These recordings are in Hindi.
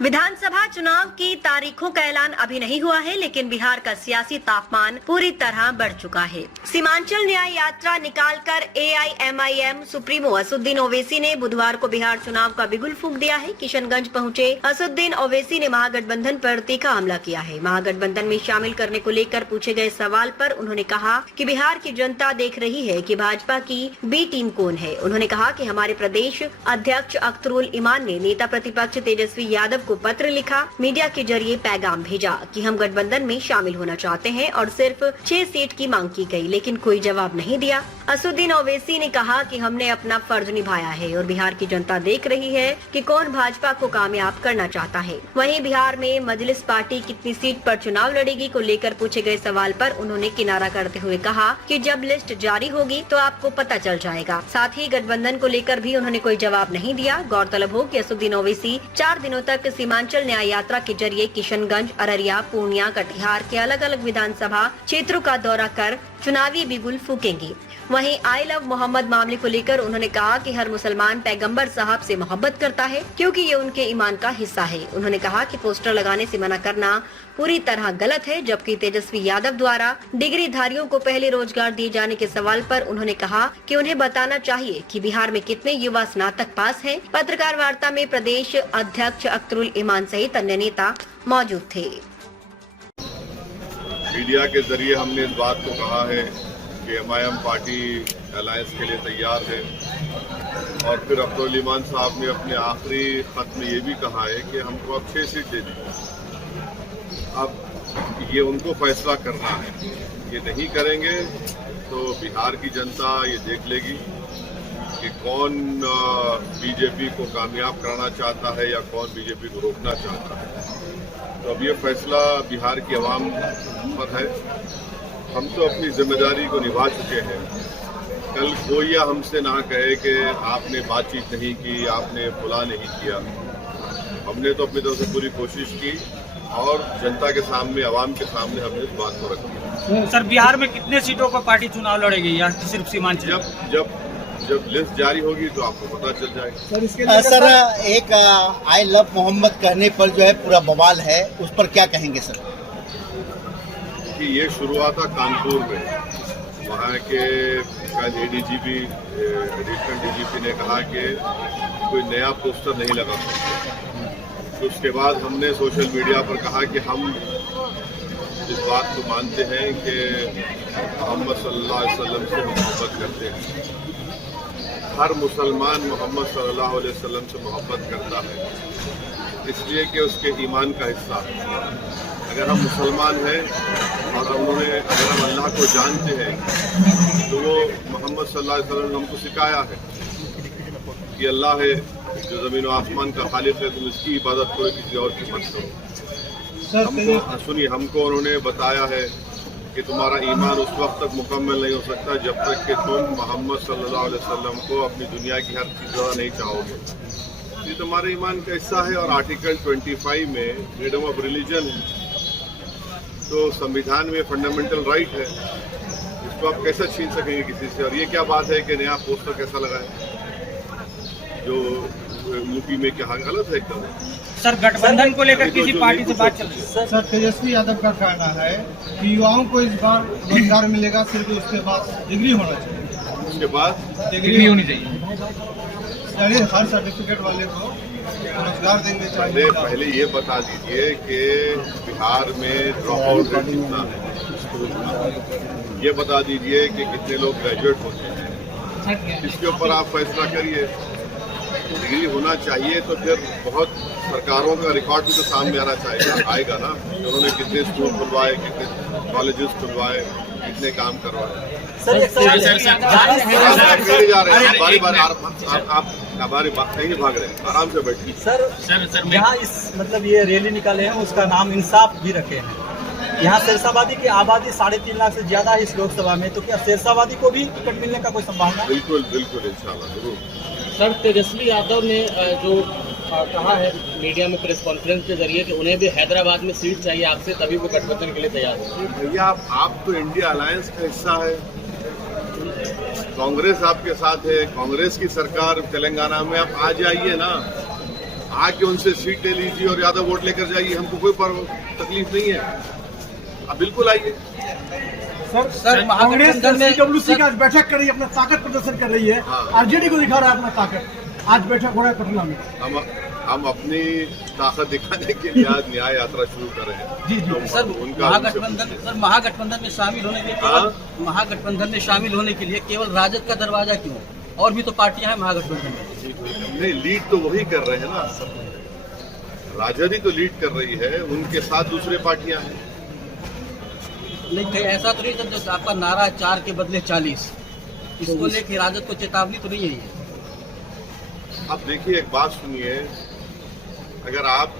विधानसभा चुनाव की तारीखों का ऐलान अभी नहीं हुआ है, लेकिन बिहार का सियासी तापमान पूरी तरह बढ़ चुका है। सीमांचल न्याय यात्रा निकालकर AIMIM सुप्रीमो असदुद्दीन ओवैसी ने बुधवार को बिहार चुनाव का बिगुल फूंक दिया है। किशनगंज पहुंचे असदुद्दीन ओवैसी ने महागठबंधन पर तीखा हमला किया है। महागठबंधन में शामिल करने को लेकर पूछे गए सवाल पर उन्होंने कहा कि बिहार की जनता देख रही है कि भाजपा की बी टीम कौन है। उन्होंने कहा कि हमारे प्रदेश अध्यक्ष अख्तरुल ईमान ने नेता प्रतिपक्ष तेजस्वी यादव को पत्र लिखा, मीडिया के जरिए पैगाम भेजा कि हम गठबंधन में शामिल होना चाहते हैं और सिर्फ 6 सीट की मांग की गई, लेकिन कोई जवाब नहीं दिया। असदुद्दीन ओवैसी ने कहा कि हमने अपना फर्ज निभाया है और बिहार की जनता देख रही है कि कौन भाजपा को कामयाब करना चाहता है। वहीं बिहार में मजलिस पार्टी कितनी सीट पर चुनाव लड़ेगी को लेकर पूछे गए सवाल पर उन्होंने किनारा करते हुए कहा कि जब लिस्ट जारी होगी तो आपको पता चल जाएगा। साथ ही गठबंधन को लेकर भी उन्होंने कोई जवाब नहीं दिया। गौरतलब हो कि असदुद्दीन ओवैसी 4 दिनों तक सीमांचल न्याय यात्रा के जरिए किशनगंज, अररिया, पूर्णिया, कटिहार के अलग अलग विधानसभा क्षेत्रों का दौरा कर चुनावी बिगुल फूकेंगे। वहीं आई लव मोहम्मद मामले को लेकर उन्होंने कहा कि हर मुसलमान पैगंबर साहब से मोहब्बत करता है क्योंकि ये उनके ईमान का हिस्सा है। उन्होंने कहा कि पोस्टर लगाने से मना करना पूरी तरह गलत है, जबकि तेजस्वी यादव द्वारा डिग्री धारियों को पहले रोजगार दिए जाने के सवाल पर उन्होंने कहा कि उन्हें बताना चाहिए कि बिहार में कितने युवा स्नातक पास हैं। पत्रकार वार्ता में प्रदेश अध्यक्ष अख्तरुल ईमान सहित अन्य नेता मौजूद थे। मीडिया के जरिए हमने इस बात को कहा है कि MIM पार्टी अलायंस के लिए तैयार है और फिर अख्तरुल ईमान साहब ने अपने आखिरी खत में ये भी कहा है कि हमको अब 6 सीट दे दी। अब ये उनको फैसला करना है, ये नहीं करेंगे तो बिहार की जनता ये देख लेगी कि कौन बीजेपी को कामयाब कराना चाहता है या कौन बीजेपी को रोकना चाहता है। तो अब ये फैसला बिहार की आवाम पर है। हम तो अपनी जिम्मेदारी को निभा चुके हैं। कल कोई हमसे ना कहे कि आपने बातचीत नहीं की, आपने बुला नहीं किया। हमने तो अपनी तरफ से पूरी कोशिश की और जनता के सामने, आवाम के सामने हमने इस बात को रखी। सर, बिहार में कितने सीटों पर पार्टी चुनाव लड़ेगी या सिर्फ सीमांचल? जब लिस्ट जारी होगी तो आपको पता चल जाएगा। सर, इसके लिए सर एक आई लव मोहम्मद कहने पर जो है पूरा बवाल है, उस पर क्या कहेंगे सर? कि ये शुरू हुआ था कानपुर में, वहाँ के ADGP एडिशनल DGP ने कहा कि कोई नया पोस्टर नहीं लगा सकते। तो उसके बाद हमने सोशल मीडिया पर कहा कि हम इस बात को मानते हैं कि मोहम्मद सल्लल्लाहु अलैहि वसल्लम से मोहब्बत करते हैं। हर मुसलमान मोहम्मद सल्लल्लाहु अलैहि वसल्लम से मोहब्बत करता है, इसलिए कि उसके ईमान का हिस्सा है। अगर हम मुसलमान हैं और अगर हम अल्लाह को जानते हैं तो वो मोहम्मद सल्लल्लाहु अलैहि वसल्लम ने हमको सिखाया है कि अल्लाह है जो ज़मीन और आसमान का खालिक है, तुम इसकी इबादत करो, किसी और की मत करो। सुनिए, हमको उन्होंने बताया है कि तुम्हारा ईमान उस वक्त तक मुकम्मल नहीं हो सकता जब तक कि तुम मोहम्मद सल्लल्लाहु अलैहि वसल्लम को अपनी दुनिया की हर चीज़ ज़्यादा नहीं चाहोगे। ये तुम्हारे ईमान का हिस्सा है। और आर्टिकल 25 में फ्रीडम ऑफ रिलीजन है, तो संविधान में फंडामेंटल राइट है, इसको आप कैसे छीन सकेंगे किसी से? और ये क्या बात है कि नया पोस्टर कैसा लगा है जो यूपी में, क्या गलत है एकदम। सर, गठबंधन को लेकर किसी पार्टी से बात चल रही है? सर, तेजस्वी यादव का कहना है कि युवाओं को इस बार रोजगार मिलेगा, सिर्फ उसके बाद डिग्री होना चाहिए। उसके बाद डिग्री होनी चाहिए, यानी हर सर्टिफिकेट वाले को रोजगार देंगे। पहले ये बता दीजिए कि बिहार में ड्रॉप आउट रेट कितना है, ये बता दीजिए कि कितने लोग ग्रेजुएट होते हैं, इसके ऊपर आप फैसला करिए। डिग्री होना चाहिए तो फिर बहुत सरकारों का रिकॉर्ड भी तो सामने आएगा ना, उन्होंने कितने स्कूल खुलवाए, कितने कॉलेजेस खुलवाए, कितने काम करवाए। आप हमारी बात नहीं भाग रहे हैं, आराम से बैठिए। सर, यहाँ इस मतलब ये रैली निकाले हैं, उसका नाम इंसाफ भी रखे हैं। यहाँ शेरशाहबादी की आबादी 3.5 लाख से ज्यादा है इस लोकसभा में, तो क्या शेरशाहबादी को भी टिकट मिलने का कोई संभावना? बिल्कुल इंशाल्लाह जरूर। सर, तेजस्वी यादव ने जो कहा है मीडिया में प्रेस कॉन्फ्रेंस के जरिए कि उन्हें भी हैदराबाद में सीट चाहिए आपसे, तभी वो गठबंधन के लिए तैयार है। भैया, आप तो इंडिया अलायंस का हिस्सा है, कांग्रेस आपके साथ है, कांग्रेस की सरकार तेलंगाना में, आप आ जाइए ना। आके उनसे सीट ले लीजिए और ज्यादा वोट लेकर जाइए, हमको कोई तकलीफ नहीं है। आप बिल्कुल आइए। सर कांग्रेस CWC का आज बैठक कर रही है, अपना ताकत प्रदर्शन कर रही है। हाँ। आरजेडी को दिखा रहा है अपना ताकत। आज बैठक हो रहा है पटना में। हम अपनी ताकत दिखाने के लिए आज न्याय यात्रा शुरू कर रहे हैं। जी जी। तो सर उनका महागठबंधन में शामिल होने के लिए महागठबंधन में शामिल होने के लिए केवल राजद का दरवाजा क्यों? और भी तो पार्टियां हैं महागठबंधन में। नहीं, लीड तो वही कर रहे हैं ना, राजद ही तो लीड कर रही है, उनके साथ दूसरे पार्टियां हैं। नहीं, कहीं ऐसा तो नहीं सर, जैसे आपका नारा 4 के बदले 40, इसको लेके राजद को चेतावनी तो नहीं है ये? आप देखिए, एक बात सुनिए, अगर आप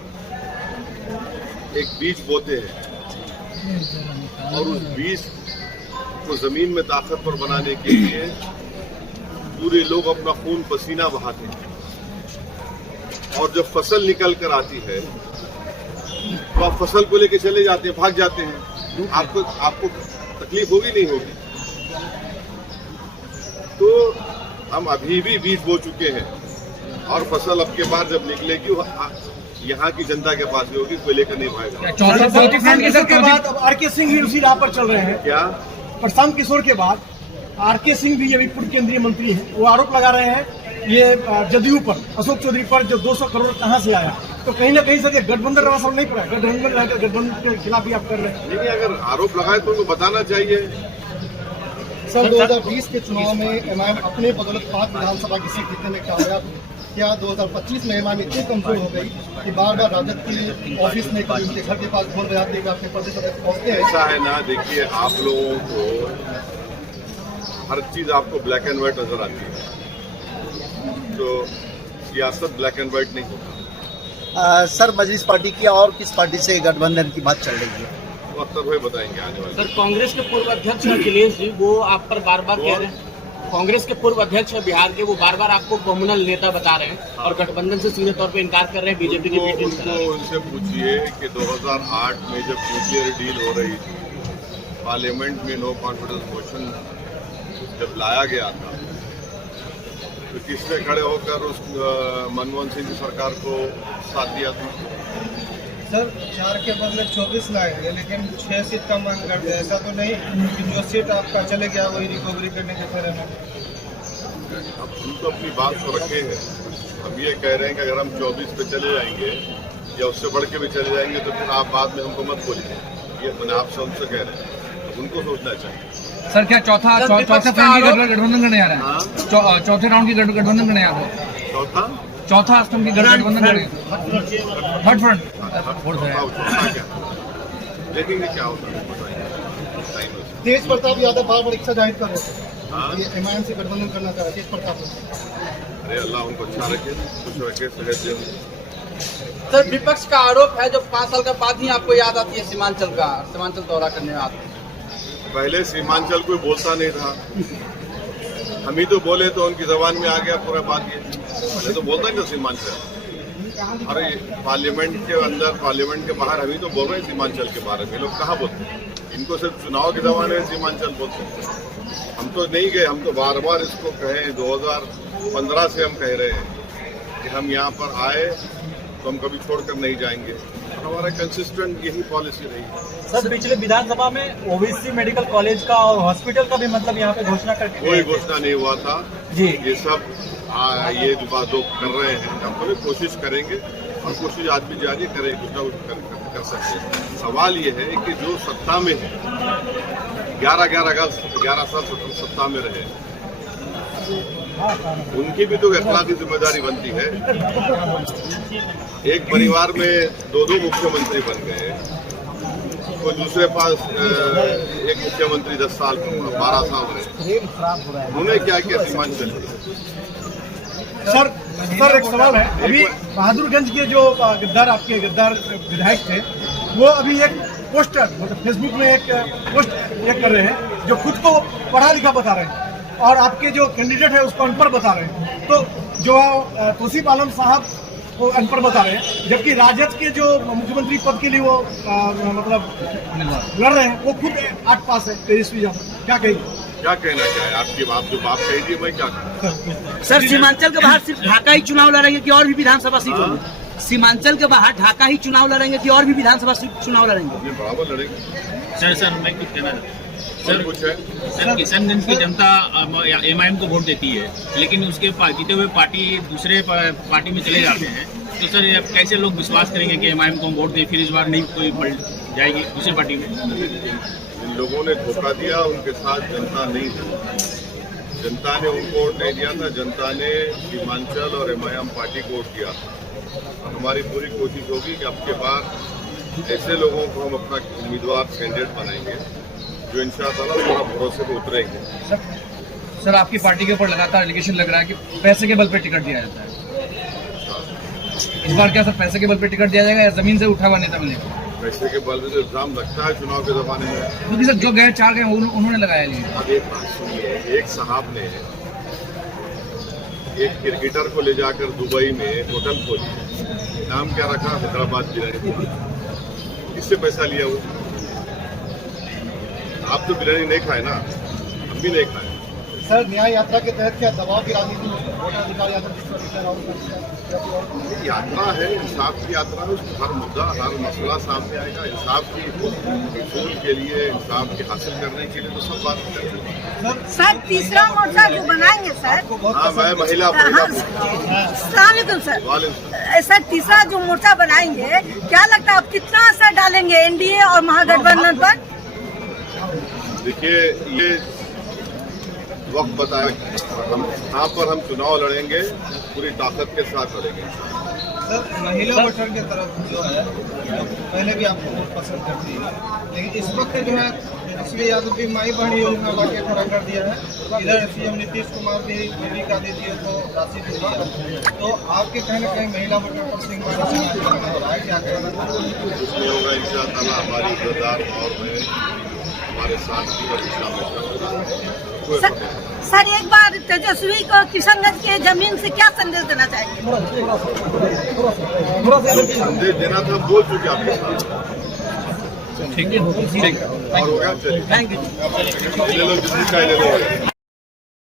एक बीज बोते हैं और उस बीज को जमीन में ताकतवर बनाने के लिए पूरे लोग अपना खून पसीना बहाते हैं और जब फसल निकल कर आती है तो आप फसल को लेकर चले जाते हैं, भाग जाते हैं। आपको तकलीफ होगी नहीं होगी? तो हम अभी भी बीज बो चुके हैं और फसल अब के बाद जब निकलेगी वो यहाँ की जनता के पास होगी, कोई लेकर नहीं पाएगा। किशोर के बाद अब आरके सिंह भी उसी राह पर चल रहे हैं। क्या प्रशांत किशोर के बाद आरके सिंह भी अभी पूर्व केंद्रीय मंत्री हैं, वो आरोप लगा रहे हैं ये जदयू पर, अशोक चौधरी पर, जो 200 करोड़ कहाँ से आया। तो कहीं ना कहीं सर ये गठबंधन का असर नहीं पड़ा, गठबंधन के खिलाफ भी आप कर रहे हैं। नहीं, अगर आरोप लगाए तो उनको बताना चाहिए। सर 2020 के चुनाव में एमआईएम अपने बदौलत 5 विधानसभा की सीट जीतने में कामयाब, क्या 2025 में एमआईएम इतनी कमजोर हो गई कि बार बार राजद की ऑफिस में, कभी उनके घर के पास ढोल बजाते हुए अपने प्रदेश सदस्य पहुंचते हैं? ऐसा है ना, देखिए, आप लोगों को हर चीज आपको ब्लैक एंड व्हाइट नजर आती है, तो सियासत ब्लैक एंड व्हाइट नहीं होता। सर मजलिस पार्टी की और किस पार्टी से गठबंधन की बात चल रही है? वक्त वही बताएंगे आने वाले। सर, कांग्रेस के पूर्व अध्यक्ष अखिलेश जी वो आप पर बार बार कह रहे हैं, कांग्रेस के पूर्व अध्यक्ष है बिहार के, वो बार बार आपको कम्युनल नेता बता रहे हैं और गठबंधन से सीधे तौर पे इनकार कर रहे हैं। बीजेपी की मीटिंग उनको उनसे पूछिए कि 2008 में जब न्यूक्लियर डील हो रही थी, पार्लियामेंट में नो कॉन्फिडेंस मोशन जब लाया गया था तो किसने खड़े होकर उस मनमोहन सिंह की सरकार को साथ दिया था? सर 4 के बदले 24 लाएंगे, लेकिन 6 सीट का मांग करते हैं। ऐसा तो नहीं कि जो सीट आपका चले गया वही रिकवरी करने के फेरे में? अब हम तो अपनी बात को रखे हैं। हम ये कह रहे हैं कि अगर हम 24 पे चले जाएंगे या उससे बढ़ के भी चले जाएंगे तो फिर आप बाद में हमको मत बोलिए। ये मैंने आपसे उनसे कह रहे हैं, उनको सोचना चाहिए। सर क्या चौथा राउंड की गठबंधन करने आ रहे हैं? चौथे राउंड की गठबंधन करने आ रहे हैं? चौथा स्तंभ की गठबंधन करें, थर्ड फ्रंट। देखेंगे क्या होता है। तेज प्रताप यादव बार बार इच्छा जाहिर कर रहे थे, ये एमआईएम से गठबंधन करना चाह रहे तेज प्रताप। अरे अल्लाह उनको अच्छा रखे, खुश रखे, सेहत दे। सर विपक्ष का आरोप है जो 5 साल के बाद ही आपको याद आती है सीमांचल दौरा करने में आते हैं। पहले सीमांचल कोई बोलता नहीं था, हम ही तो बोले तो उनकी जबान में आ गया पूरा बात। ये पहले तो बोलता नहीं था सीमांचल। अरे पार्लियामेंट के अंदर, पार्लियामेंट के बाहर हम ही तो बोल रहे हैं सीमांचल के बारे में। लोग कहाँ बोलते हैं? इनको सिर्फ चुनाव के जमाने में सीमांचल बोलते हैं। हम तो नहीं गए, हम तो बार बार इसको कहें, 2015 से हम कह रहे हैं कि हम यहाँ पर आए तो हम कभी छोड़कर नहीं जाएंगे। हमारा कंसिस्टेंट यही पॉलिसी रही है। सर पिछले विधानसभा में ओबीसी मेडिकल कॉलेज का और हॉस्पिटल का भी मतलब यहाँ पे घोषणा करके कोई घोषणा नहीं हुआ था जी। ये सब ये जो बात लोग कर रहे हैं, हम पूरी कोशिश करेंगे और कोशिश आज भी जारी करेंगे, कुछ ना कुछ कर सकते हैं। सवाल ये है कि जो सत्ता में है, 11 साल सत्ता में रहे, उनकी भी तो अखलाकी जिम्मेदारी बनती है। एक परिवार में 2 मुख्यमंत्री बन गए, कोई दूसरे पास एक मुख्यमंत्री 10 साल 12 साल रहे, उन्होंने क्या किया सीमांचल? सर एक सवाल है, अभी बहादुरगंज के जो आपके गद्दार विधायक थे, वो अभी एक पोस्टर मतलब फेसबुक में एक पोस्ट कर रहे हैं जो खुद को पढ़ा लिखा बता रहे हैं और आपके जो कैंडिडेट है उसको अनपढ़ बता रहे हैं। तो जो तौसीफ आलम साहब को अनपढ़ बता रहे हैं, जबकि राजद के जो मुख्यमंत्री पद के लिए वो मतलब लड़ रहे हैं, वो खुद 8 पास है, तेजस्वी यादव। क्या कहेंगे? क्या कहना क्या है आपकी बात, जो बात कही थी मैं क्या कहूँ? सर सीमांचल के बाहर सिर्फ ढाका ही चुनाव लड़ेंगे कि और भी विधानसभा सीटों में? सीमांचल के बाहर ढाका ही चुनाव लड़ेंगे कि और भी विधानसभा चुनाव लड़ेंगे? अपने बराबर लड़ेंगे। सर मैं कुछ कहना चाहता हूँ। सर कुछ है सर किशनगंज की जनता एमआईएम को वोट देती है, लेकिन उसके जीते हुए पार्टी दूसरे पार्टी में चले जाते हैं, तो सर ये कैसे लोग विश्वास करेंगे कि एमआईएम को वोट दे, फिर इस बार नहीं कोई पलट जाएगी दूसरी पार्टी में? जिन लोगों ने धोखा दिया उनके साथ जनता नहीं थी, जनता ने उनको वोट नहीं दिया था, जनता ने सीमांचल और एमआईएम पार्टी को वोट दिया था। हमारी पूरी कोशिश होगी कि अब के बाद ऐसे लोगों को हम अपना उम्मीदवार कैंडिडेट बनाएंगे जो इंशाअल्लाह पूरा भरोसे पर उतरेंगे। सर आपकी पार्टी के ऊपर लगातार एलिगेशन लग रहा है कि पैसे के बल पे टिकट दिया जाता है, इस बार क्या सर पैसे के बल पे टिकट दिया जाएगा या जमीन से उठा हुआ नेता मिलेगा? पैसे के बल में जो इल्जाम लगता है चुनाव के जमाने में, क्योंकि सर जो गए 4 गए उन्होंने लगाया नहीं। अब एक बात सुनिए, एक साहब ने एक क्रिकेटर को ले जाकर दुबई में होटल खोली, नाम क्या रखा? हैदराबाद बिरयानी। किससे पैसा लिया वो? आप तो बिरयानी नहीं खाए ना, हम भी नहीं खाए। सर न्याय यात्रा के तहत क्या दबाव की राजनीति वोटाधिकार यात्रा है, इंसाफ की यात्रा है, उसमें हर मुद्दा हर मसला सामने आएगा। इंसाफ की उसूल के लिए, इंसाफ के हासिल करने के लिए तो सब बात करेंगे। सर तीसरा मोर्चा जो बनाएंगे सर, हाँ मैं महिला सलामकुम सर, सर तीसरा जो मोर्चा बनाएंगे क्या लगता है आप कितना असर डालेंगे एनडीए और महागठबंधन पर? देखिए ये वक्त बताया, हम यहाँ पर हम चुनाव लड़ेंगे, पूरी ताकत के साथ लड़ेंगे। सर महिला वोटर की तरफ जो है पहले भी आपको बहुत पसंद करती है, लेकिन इस वक्त जो है अश्विनी यादव की माई बहनी योजना वाक्य खड़ा कर दिया है। इधर सीएम नीतीश कुमार भी जीविका देती है तो राशि दे दिया, तो आपके कहीं न कहीं महिला वोटर पर सिंह हो रहा है, क्या कहना? कुछ नहीं होगा इंशाअल्लाह, हमारी किरदार और में हमारे साथ सर एक बार तेजस्वी को किशनगंज के जमीन से क्या संदेश देना चाहिए? संदेश देना था, बोल चुके आपके साथ। ठीक है, और हो गया, चलिए थैंक यू। ले लो जितनी चाय ले लो।